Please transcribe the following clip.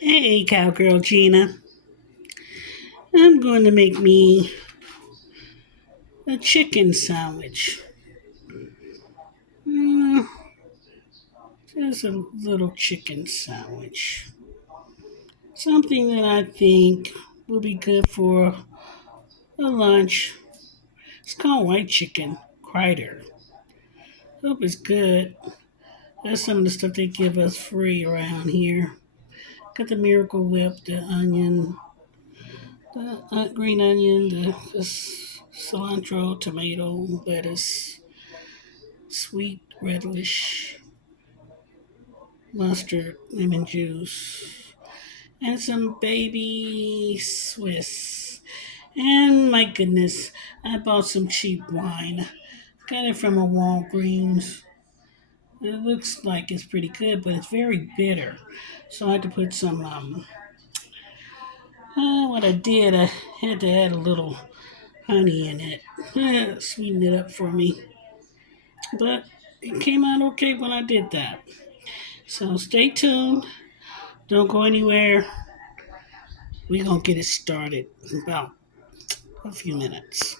Hey, Cowgirl Gina. I'm going to make me a chicken sandwich. Mm, just a little chicken sandwich. Something that I think will be good for a lunch. It's called white chicken, crider. Hope it's good. That's some of the stuff they give us free around here. Got the Miracle Whip, the onion, the green onion, the cilantro, tomato, lettuce, sweet reddish mustard, lemon juice, and some baby Swiss. And my goodness, I bought some cheap wine. Got it from a Walgreens. It looks like it's pretty good, but it's very bitter. So I had to put some, what I did, I had to add a little honey in it. Sweeten it up for me. But it came out okay when I did that. So stay tuned. Don't go anywhere. We're going to get it started in about a few minutes.